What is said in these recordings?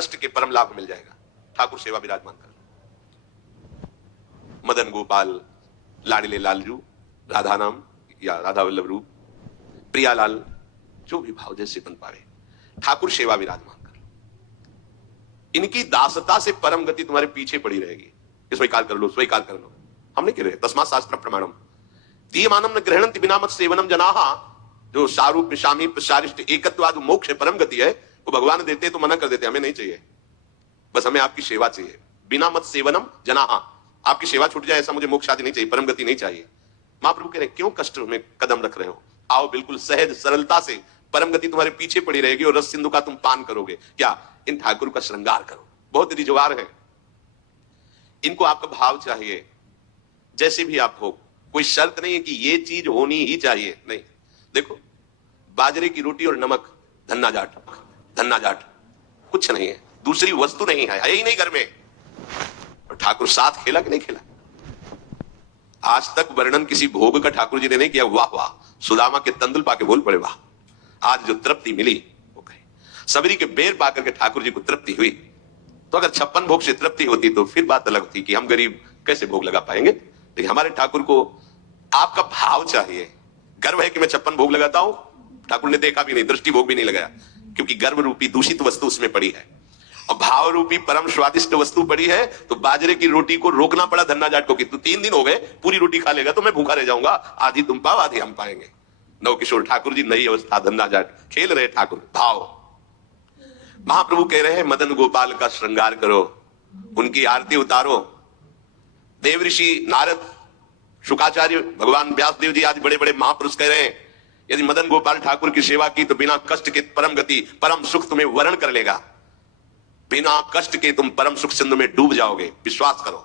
कष्ट के परम लाभ मिल जाएगा। ठाकुर सेवा विराजमान कर। मदन गोपाल लाडले लालजू, राधा नाम या राधा वल्लभ रूप, प्रियालाल, जो भी भाव जैसे बन पावे, ठाकुर सेवा विराजमान कर। इनकी दासता से परम गति तुम्हारे पीछे पड़ी रहेगी। स्वीकार कर लो, स्वीकार कर लो। हम नहीं कह रहे, तस्मात् शास्त्र प्रमाणम दीयमानम न ग्रहणन्ति बिना मत सेवनम जनाहा। जो सारूप शामी प्रसारिष्ट एकत्वाद मोक्ष परम गति है, वो भगवान देते तो मना कर देते, हमें नहीं चाहिए, बस हमें आपकी सेवा चाहिए। बिना मत सेवनम जनाहा, आपकी सेवा छूट जाए ऐसा मुझे मोक्ष आदि नहीं चाहिए, परम गति नहीं चाहिए। महाप्रभु कह रहे क्यों कष्ट में कदम रख रहे हो, आओ बिल्कुल सहज सरलता से परम गति तुम्हारे पीछे पड़ी रहेगी और रस सिंधु का तुम पान करोगे। क्या? इन ठाकुर का श्रृंगार करो। बहुत रिजवार है, इनको आपका भाव चाहिए जैसे भी आप हो, कोई शर्त नहीं है कि ये चीज होनी ही चाहिए, नहीं। देखो, बाजरे की रोटी और नमक, धन्ना जाट, धन्ना जाट, कुछ नहीं है, दूसरी वस्तु नहीं है ही नहीं घर में। और ठाकुर साथ खेला कि नहीं खेला? आज तक वर्णन किसी भोग का ठाकुर जी ने नहीं किया, वाह वाह, सुदामा के तंदुल पाके बोल पड़े वाह। आज जो तृप्ति मिली वो कहे, सबरी के बेर पाकर के ठाकुर जी को तृप्ति हुई। तो अगर 56 भोग से तृप्ति होती तो फिर बात अलग थी कि हम गरीब कैसे भोग लगा पाएंगे। लेकिन हमारे ठाकुर को आपका भाव चाहिए। गर्व है कि मैं 56 भोग लगाता हूं, ठाकुर ने देखा भी नहीं, दृष्टि भोग भी नहीं लगाया, क्योंकि गर्व रूपी दूषित वस्तु उसमें पड़ी है और भाव रूपी परम स्वादिष्ट वस्तु पड़ी है। तो बाजरे की रोटी को रोकना पड़ा धन्ना जाट को कि तू 3 दिन हो गए पूरी रोटी खा लेगा तो मैं भूखा रह जाऊंगा, आधी तुम पाओ आधी हम पाएंगे। नवकिशोर ठाकुर जी नई अवस्था, धन्ना जाट खेल रहे ठाकुर भाव। महाप्रभु कह रहे हैं मदन गोपाल का श्रृंगार करो, उनकी आरती उतारो। देव ऋषि नारद, शुकाचार्य, भगवान व्यासदेव जी आदि बड़े बड़े महापुरुष कह रहे हैं यदि मदन गोपाल ठाकुर की सेवा की तो बिना कष्ट के परम गति परम सुख तुम्हें वरण कर लेगा। बिना कष्ट के तुम परम सुख सिंधु में डूब जाओगे, विश्वास करो।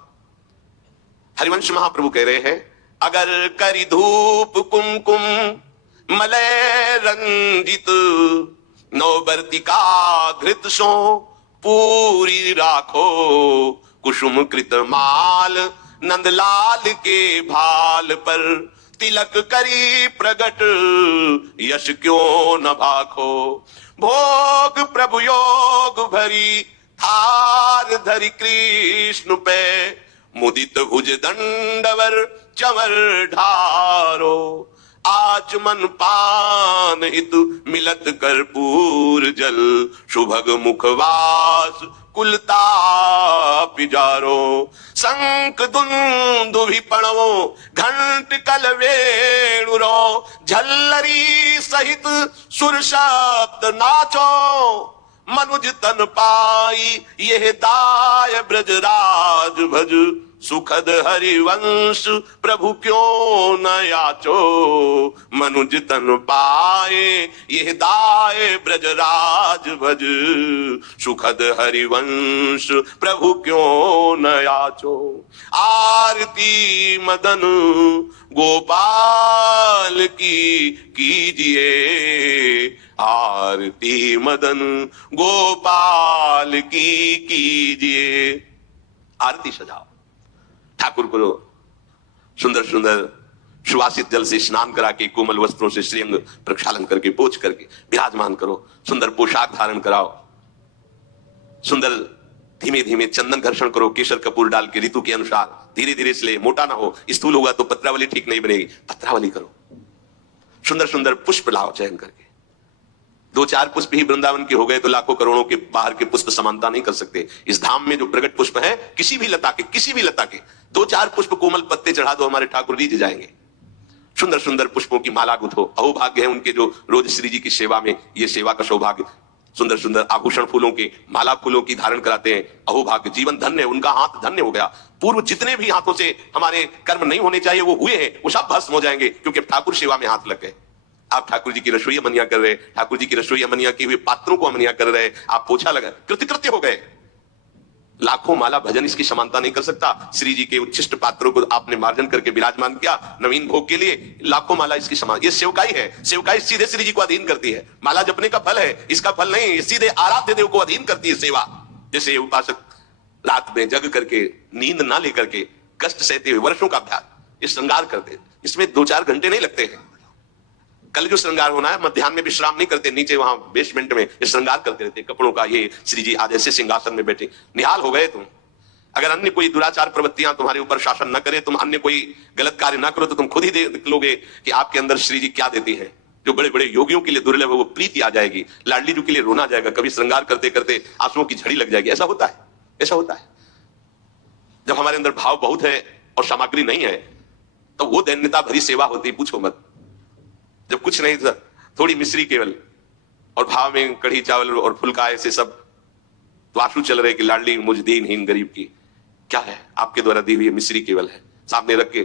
हरिवंश महाप्रभु कह रहे हैं अगर करी धूप कुमकुम मलय रंजित नौबर्तिका घृत सो पूरी राखो कुसुम कृत माल नंदलाल के भाल पर तिलक करी प्रगट यश क्यों न भाखो भोग प्रभु योग भरी थार धरि कृष्ण पे मुदित भुज दंडवर चवर ढारो आचमन पान हितु मिलत कर्पूर जल सुभग मुखवास कुलता पिजारो शंख दुंदुभि पणवो घंट कल वेणुरो झल्लरी सहित सुर शब्द नाचो मनुज तन पाई यह दाय ब्रजराज भज सुखद हरिवंश प्रभु क्यों न याचो मनुज तन पाए यह दाय ब्रजराज भज सुखद हरिवंश प्रभु क्यों न याचो। आरती मदन गोपाल की कीजिए, आरती मदन गोपाल की कीजिए। आरती सजाओ, ठाकुर को सुंदर सुंदर सुवासित जल से स्नान करा के कोमल वस्त्रों से श्रीअंग प्रक्षालन करके पोंछ करके विराजमान करो, सुंदर पोशाक धारण कराओ, सुंदर धीमे धीमे चंदन घर्षण करो, केसर कपूर डाल के ऋतु के अनुसार धीरे धीरे इसलिए मोटा ना हो, स्थूल होगा तो पत्रावली ठीक नहीं बनेगी, पत्रावली करो। सुंदर सुंदर पुष्प लाओ चयन करके, 2-4 पुष्प ही वृंदावन के हो गए तो लाखों करोड़ों के बाहर के पुष्प समानता नहीं कर सकते। इस धाम में जो प्रगट पुष्प है किसी भी लता के 2-4 पुष्प कोमल पत्ते चढ़ा दो, हमारे ठाकुर रीझ जाएंगे। सुंदर सुंदर पुष्पों की माला गुथो, अहोभाग्य है उनके जो रोज श्री जी की सेवा में ये सेवा का सौभाग्य। सुंदर सुंदर आभूषण फूलों के, माला फूलों की धारण कराते हैं, अहोभाग्य, जीवन धन्य, उनका हाथ धन्य हो गया। पूर्व जितने भी हाथों से हमारे कर्म नहीं होने चाहिए वो हुए हैं, वो सब भस्म हो जाएंगे क्योंकि ठाकुर सेवा में हाथ लग गए। आप ठाकुर जी की रसोई अमनिया कर रहे, ठाकुर जी की रसोई अमनिया के हुए पात्रों को अमनिया कर रहे, आप पोछा लगा कृतकृत्य हो गए। लाखों माला भजन इसकी समानता नहीं कर सकता। श्री जी के उच्छिष्ट पात्रों को आपने मार्जन करके विराजमान किया नवीन भोग के लिए, लाखों माला इसकी समान। ये सेवकाई है, सेवकाई सीधे श्री जी को अधीन करती है। माला जपने का फल है, इसका फल नहीं, ये सीधे आराध्य देव को अधीन करती है सेवा। जैसे उपासक रात में जग करके नींद ना लेकर के कष्ट सहते हुए वर्षों का अभ्यास, ये श्रृंगार करते, इसमें 2-4 घंटे नहीं लगते हैं। कल जो श्रृंगार होना है, मध्याह्न में विश्राम नहीं करते, नीचे वहां बेसमेंट में ये श्रृंगार करते रहते कपड़ों का। ये श्री जी आज ऐसे सिंहासन में बैठे, निहाल हो गए तुम। अगर अन्य कोई दुराचार प्रवृत्तियां तुम्हारे ऊपर शासन न करे, तुम अन्य कोई गलत कार्य ना करो, तो तुम खुद ही देख लोगे कि आपके अंदर श्री जी क्या देती है। जो बड़े बड़े योगियों के लिए दुर्लभ है वो प्रीति आ जाएगी, लाडली जी के लिए रोना आ जाएगा, कभी श्रृंगार करते करते आंसुओं की झड़ी लग जाएगी। ऐसा होता है, ऐसा होता है। जब हमारे अंदर भाव बहुत है और सामग्री नहीं है, तो वो दैन्यता भरी सेवा होती, पूछो मत। जब कुछ नहीं था, थोड़ी मिश्री केवल, और भाव में कढ़ी चावल और फुल्का ऐसे सब, तो आंसू चल रहे कि लाडली मुझ दीनहीन गरीब की क्या है, आपके द्वारा दी हुई मिश्री केवल है, सामने रख के